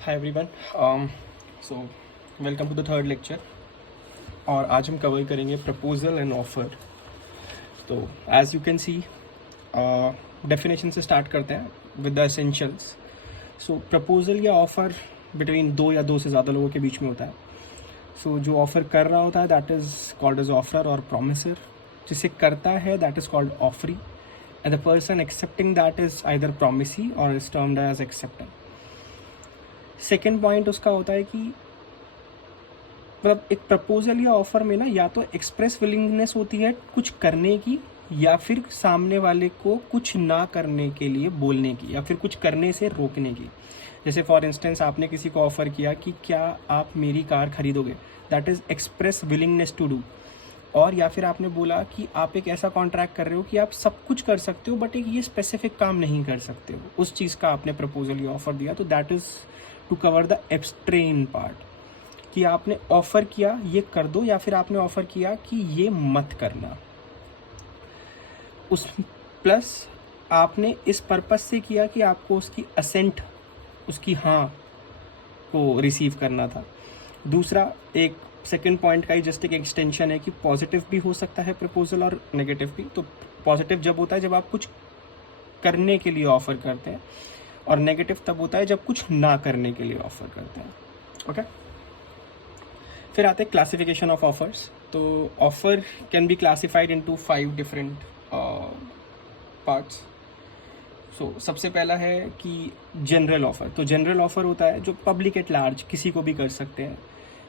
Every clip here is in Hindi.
Hi everyone. So welcome to the third lecture. और आज हम कवर करेंगे प्रपोजल एंड ऑफर। तो as you can see, definition से स्टार्ट करते हैं with the essentials. So proposal या ऑफर बिटवीन दो या दो से ज़्यादा लोगों के बीच में होता है। सो जो ऑफर कर रहा होता है that is called as offeror or promisor. जिसे करता है that is called offeree, and the person accepting that is either promisee or is termed as acceptor. Second point उसका होता है कि मतलब एक प्रपोजल या ऑफर में ना या तो एक्सप्रेस विलिंगनेस होती है कुछ करने की, या फिर सामने वाले को कुछ ना करने के लिए बोलने की, या फिर कुछ करने से रोकने की। जैसे फॉर इंस्टेंस आपने किसी को ऑफर किया कि क्या आप मेरी कार खरीदोगे, that is express willingness to do. और या फिर आपने बोला कि आप एक ऐसा कॉन्ट्रैक्ट कर रहे हो कि आप सब कुछ कर सकते हो बट एक ये स्पेसिफिक काम नहीं कर सकते हो, उस चीज़ का आपने प्रपोजल या ऑफर दिया। तो that is to cover the abstain part, कि आपने ऑफर किया ये कर दो, या फिर आपने ऑफर किया कि ये मत करना। उस प्लस आपने इस पर्पस से किया कि आपको उसकी असेंट, उसकी हाँ को रिसीव करना था। दूसरा एक सेकेंड पॉइंट का ही जस्ट एक एक्सटेंशन है कि पॉजिटिव भी हो सकता है प्रपोजल और नेगेटिव भी। तो पॉजिटिव जब होता है जब आप कुछ करने के लिए ऑफर करते हैं, और नेगेटिव तब होता है जब कुछ ना करने के लिए ऑफर करते हैं। ओके, फिर आते हैं क्लासिफिकेशन ऑफ ऑफर्स। तो offer can be classified into 5 different parts. So सबसे पहला है कि जनरल ऑफर। तो जनरल ऑफर होता है जो पब्लिक एट लार्ज किसी को भी कर सकते हैं।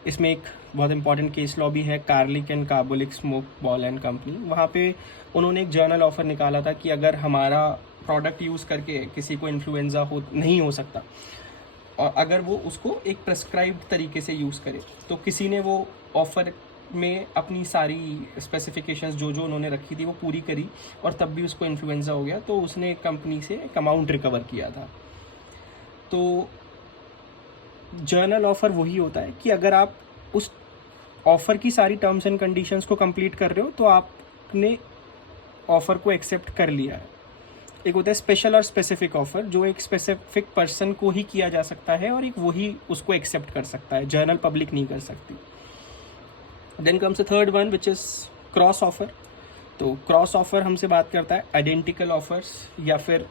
इसमें एक बहुत इंपॉर्टेंट केस लॉ भी है, Carlill and Carbolic Smoke Ball and Company. वहाँ पे उन्होंने एक जर्नल ऑफर निकाला था कि अगर हमारा प्रोडक्ट यूज़ करके किसी को इन्फ्लुएंजा हो नहीं हो सकता, और अगर वो उसको एक प्रेस्क्राइब्ड तरीके से यूज़ करे, तो किसी ने वो ऑफ़र में अपनी सारी स्पेसिफिकेशंस जो जो उन्होंने रखी थी वो पूरी करी, और तब भी उसको इन्फ्लुएंजा हो गया, तो उसने कंपनी से एक अमाउंट रिकवर किया था। तो जर्नल ऑफ़र वही होता है कि अगर आप उस ऑफ़र की सारी टर्म्स एंड कंडीशंस को कंप्लीट कर रहे हो तो आपने ऑफ़र को एक्सेप्ट कर लिया है। एक होता है स्पेशल और स्पेसिफिक ऑफर, जो एक स्पेसिफिक पर्सन को ही किया जा सकता है और एक वही उसको एक्सेप्ट कर सकता है, जर्नल पब्लिक नहीं कर सकती। Then comes a third one which is cross offer. तो क्रॉस ऑफर हमसे बात करता है आइडेंटिकल ऑफर्स, या फिर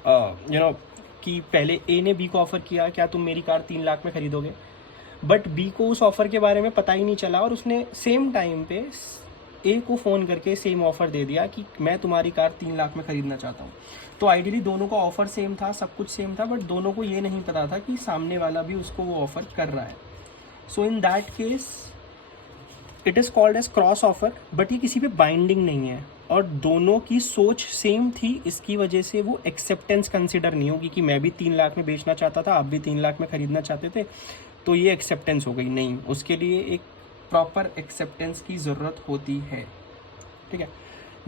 कि पहले ए ने बी को ऑफर किया क्या तुम मेरी कार 3 लाख में खरीदोगे, बट बी को उस ऑफर के बारे में पता ही नहीं चला और उसने सेम टाइम पे ए को फ़ोन करके सेम ऑफ़र दे दिया कि मैं तुम्हारी कार 3 लाख में ख़रीदना चाहता हूँ। तो आइडियली दोनों का ऑफ़र सेम था, सब कुछ सेम था, बट दोनों को ये नहीं पता था कि सामने वाला भी उसको वो ऑफ़र कर रहा है। So in that case it is called as cross offer, but ये किसी पे बाइंडिंग नहीं है और दोनों की सोच सेम थी, इसकी वजह से वो एक्सेप्टेंस कंसिडर नहीं होगी कि मैं भी 3 लाख में बेचना चाहता था, आप भी 3 लाख में ख़रीदना चाहते थे, तो ये एक्सेप्टेंस हो गई। नहीं, उसके लिए एक प्रॉपर एक्सेप्टेंस की ज़रूरत होती है। ठीक है।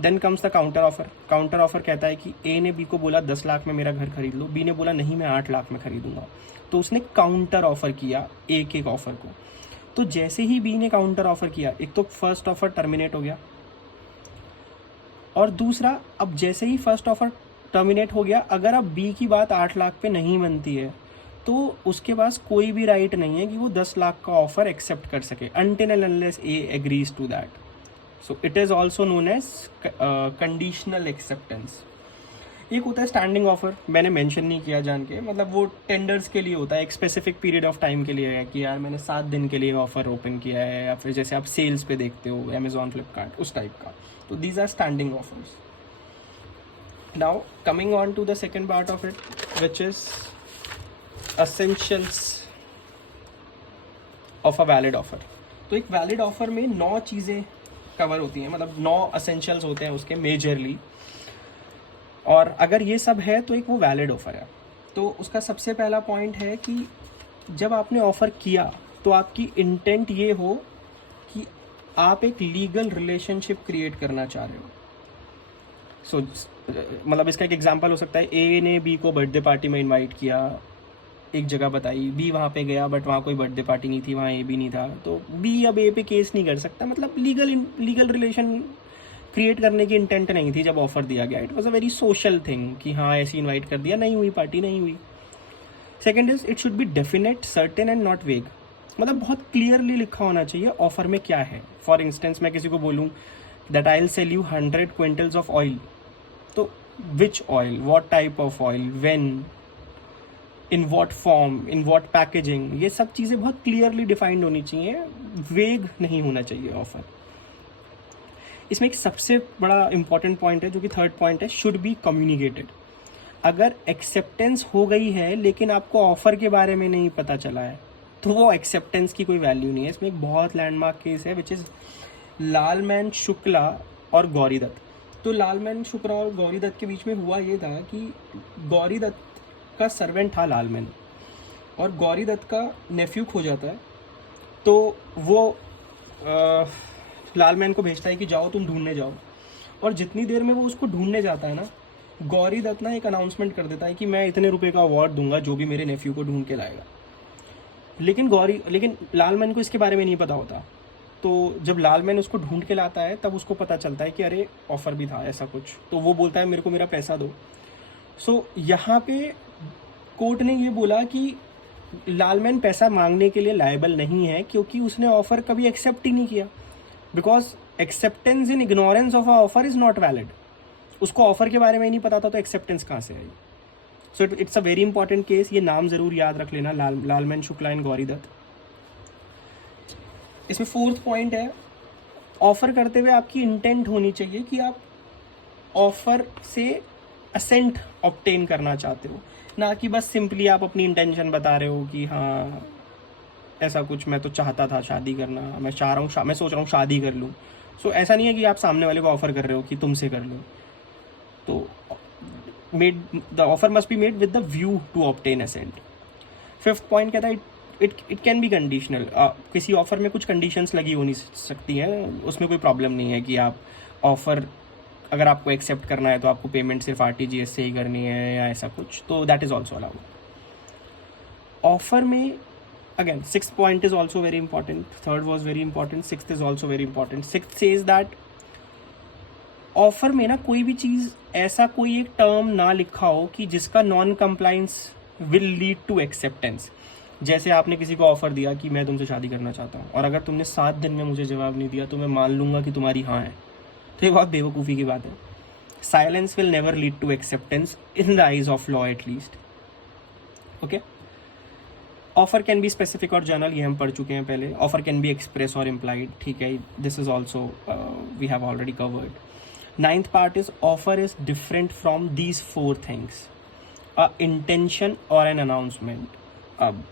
Then comes the counter offer. Counter offer कहता है कि ए ने बी को बोला 10 लाख में मेरा घर खरीद लो, बी ने बोला नहीं मैं 8 लाख में खरीदूंगा, तो उसने काउंटर ऑफर किया ए के ऑफर को। तो जैसे ही बी ने काउंटर ऑफर किया, एक तो फर्स्ट ऑफर टर्मिनेट हो गया, और दूसरा अब जैसे ही फर्स्ट ऑफर टर्मिनेट हो गया, अगर अब बी की बात 8 लाख पे नहीं बनती है तो उसके पास कोई भी राइट नहीं है कि वो 10 लाख का ऑफर एक्सेप्ट कर सके, until and unless A agrees to that. So it is also known as conditional acceptance. एक होता है स्टैंडिंग ऑफर, मैंने मेंशन नहीं किया जान के, मतलब वो टेंडर्स के लिए होता है, एक स्पेसिफिक पीरियड ऑफ टाइम के लिए है कि यार मैंने 7 दिन के लिए ऑफर ओपन किया है, या फिर जैसे आप सेल्स पे देखते हो अमेजॉन, फ्लिपकार्ट, उस टाइप का। तो these are standing offers. Now coming on to the second part of it which is essentials of a valid offer. तो एक वैलिड ऑफर में 9 चीज़ें कवर होती हैं, मतलब 9 एसेंशियल्स होते हैं उसके मेजरली, और अगर ये सब है तो एक वो वैलिड ऑफर है। तो उसका सबसे पहला पॉइंट है कि जब आपने ऑफर किया तो आपकी इंटेंट ये हो कि आप एक लीगल रिलेशनशिप क्रिएट करना चाह रहे हो। सो मतलब इसका एक एग्जांपल हो सकता है, ए ने बी को बर्थडे पार्टी में इनवाइट किया, एक जगह बताई, बी वहाँ पे गया बट वहाँ कोई बर्थडे पार्टी नहीं थी, वहाँ ए भी नहीं था, तो बी अब ए पे केस नहीं कर सकता, मतलब लीगल रिलेशन क्रिएट करने की इंटेंट नहीं थी जब ऑफर दिया गया। It was a very social thing कि हाँ ऐसी इनवाइट कर दिया, नहीं हुई पार्टी, नहीं हुई। Second is it should be definite, certain and not वेग। मतलब बहुत क्लियरली लिखा होना चाहिए ऑफर में क्या है। फॉर इंस्टेंस मैं किसी को बोलूँ that I will sell you 100 quintals of oil, तो which oil, what type of oil, when, in what form, in what packaging, ये सब चीज़ें बहुत क्लियरली डिफाइंड होनी चाहिए, वेग नहीं होना चाहिए ऑफर। इसमें एक सबसे बड़ा इंपॉर्टेंट पॉइंट है जो कि थर्ड पॉइंट है, शुड बी कम्युनिकेटेड। अगर एक्सेप्टेंस हो गई है लेकिन आपको ऑफर के बारे में नहीं पता चला है तो वो एक्सेप्टेंस की कोई वैल्यू नहीं है। इसमें एक बहुत लैंडमार्क केस है विच इज़ लालमैन शुक्ला और गौरी दत्त। तो लालमैन शुक्ला और गौरी दत्त के बीच में हुआ ये था कि गौरी दत्त का सर्वेंट था लालमैन, और गौरी दत्त का नेफ्यू खो जाता है, तो वो लालमैन को भेजता है कि जाओ तुम ढूंढने जाओ। और जितनी देर में वो उसको ढूंढने जाता है ना, गौरी दत्त ना एक अनाउंसमेंट कर देता है कि मैं इतने रुपए का अवार्ड दूंगा जो भी मेरे नेफ्यू को ढूंढ के लाएगा। लेकिन लालमैन को इसके बारे में नहीं पता होता। तो जब लालमैन उसको ढूंढ के लाता है तब उसको पता चलता है कि अरे ऑफर भी था ऐसा कुछ, तो वो बोलता है मेरे को मेरा पैसा दो। सो यहाँ पे कोर्ट ने ये बोला कि लालमैन पैसा मांगने के लिए लायबल नहीं है क्योंकि उसने ऑफर कभी एक्सेप्ट ही नहीं किया, because acceptance in ignorance of a offer is not valid. उसको ऑफर के बारे में नहीं पता था तो एक्सेप्टेंस कहाँ से आई। So it's a very important case, ये नाम जरूर याद रख लेना, लालमैन शुक्ला एंड गौरी दत्त। इसमें फोर्थ पॉइंट है, ऑफर करते हुए आपकी इंटेंट होनी चाहिए कि आप ऑफर से असेंट ऑब्टेन करना चाहते हो, ना कि बस सिंपली आप अपनी इंटेंशन बता रहे हो कि हाँ ऐसा कुछ मैं तो चाहता था शादी करना, मैं चाह रहा हूँ, मैं सोच रहा हूँ शादी कर लूँ। सो ऐसा नहीं है कि आप सामने वाले को ऑफर कर रहे हो कि तुमसे कर लो। तो the offer must be made with the view to obtain assent. Fifth point कहता है इट कैन बी कंडीशनल। किसी ऑफर में कुछ कंडीशंस लगी होनी सकती हैं, उसमें कोई प्रॉब्लम नहीं है कि आप ऑफर अगर आपको एक्सेप्ट करना है तो आपको पेमेंट सिर्फ RTGS से ही करनी है या ऐसा कुछ, तो that is also allowed. Offer में again sixth point is also very important, third was very important, sixth is also very important. Sixth says that offer में ना कोई भी चीज़ ऐसा कोई एक टर्म ना लिखा हो कि जिसका non compliance will lead to acceptance. जैसे आपने किसी को ऑफर दिया कि मैं तुमसे शादी करना चाहता हूँ, और अगर तुमने 7 दिन में मुझे जवाब नहीं दिया तो मैं मान लूंगा कि तुम्हारी हाँ है, तो ये बहुत बेवकूफ़ी की बात है। Silence will never lead to acceptance in the eyes of law at least. Okay, offer can be specific और जनरल, ये हम पढ़ चुके हैं पहले। ऑफर कैन बी एक्सप्रेस और इम्प्लाइड, ठीक है, this is also we have already covered. Ninth part is offer is different from these 4 things: a intention or an announcement.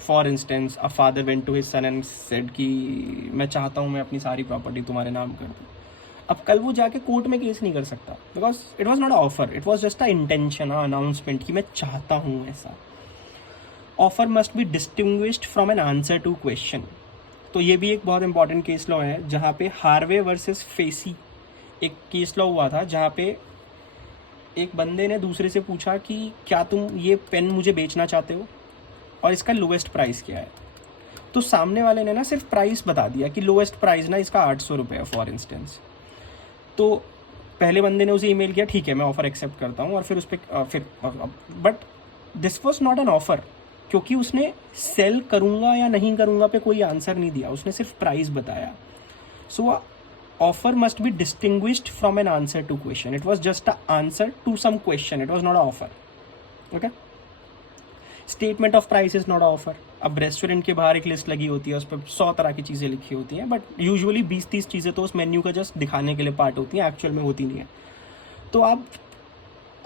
For instance, a father went to his son and said कि मैं चाहता हूँ मैं अपनी सारी प्रॉपर्टी तुम्हारे नाम कर दूँ। अब कल वो जाके कोर्ट में केस नहीं कर सकता, because it was not a offer, it was just a intention, a announcement कि मैं चाहता हूँ ऐसा। Offer must be distinguished from an answer to question. तो ये भी एक बहुत इंपॉर्टेंट केस लॉ है, जहाँ पे हार्वे वर्सेस फेसी एक केस लॉ हुआ था, जहाँ पे एक बंदे ने दूसरे से पूछा कि क्या तुम ये पेन मुझे बेचना चाहते हो और इसका लोवेस्ट प्राइस क्या है। तो सामने वाले ने ना सिर्फ प्राइस बता दिया कि लोवेस्ट प्राइस ना इसका 800 रुपये है फॉर इंस्टेंस। तो पहले बंदे ने उसे ईमेल किया, ठीक है मैं ऑफर एक्सेप्ट करता हूँ, और फिर उस पर but this was not an offer, क्योंकि उसने सेल करूँगा या नहीं करूँगा पे कोई आंसर नहीं दिया, उसने सिर्फ प्राइस बताया। सो offer must be distinguished from an answer to question. It was just an answer to some question. It was not an offer. Okay? Statement of price is not an offer. अब रेस्टोरेंट के बाहर एक लिस्ट लगी होती है, उस पर 100 तरह की चीज़ें लिखी होती हैं, बट यूजुअली 20-30 चीज़ें तो उस मेन्यू का जस्ट दिखाने के लिए पार्ट होती हैं, एक्चुअल में होती नहीं है। तो आप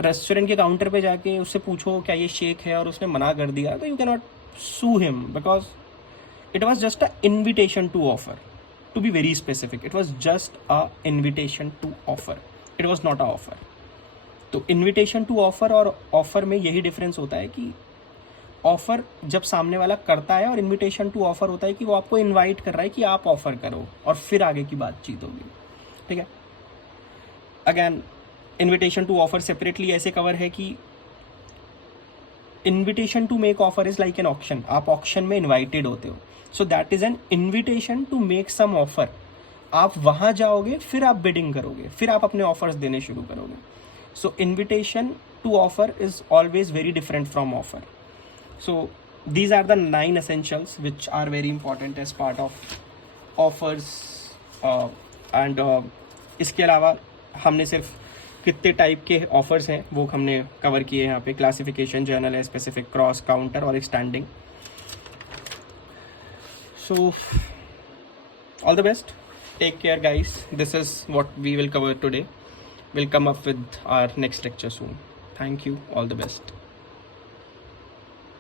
रेस्टोरेंट के काउंटर पे जाके उससे पूछो क्या ये शेक है और उसने मना कर दिया, तो you can not sue him, because it was just a invitation to offer. To be very specific, it was just a invitation to offer. It was not a offer. तो invitation to offer और offer में यही डिफरेंस होता है कि ऑफर जब सामने वाला करता है और इन्विटेशन टू ऑफर होता है कि वो आपको इनवाइट कर रहा है कि आप ऑफर करो और फिर आगे की बातचीत होगी. ठीक है. Again invitation to offer separately ऐसे कवर है कि invitation to make offer is like an auction. आप ऑक्शन में इन्वाइटेड होते हो, so that is an invitation to make some offer. आप वहां जाओगे, फिर आप बिडिंग करोगे, फिर आप अपने ऑफर्स देने शुरू करोगे. So invitation to offer is always very different from offer. So these are the 9 essentials which are very important as part of offers. And इसके अलावा हमने सिर्फ कितने टाइप के ऑफर्स हैं वो हमने कवर किए यहाँ पे. क्लासिफिकेशन, जर्नल है, स्पेसिफिक, क्रॉस, काउंटर और एक standing. So all the best, take care guys. This is what we will cover today. We'll come up with our next lecture soon. Thank you, all the best.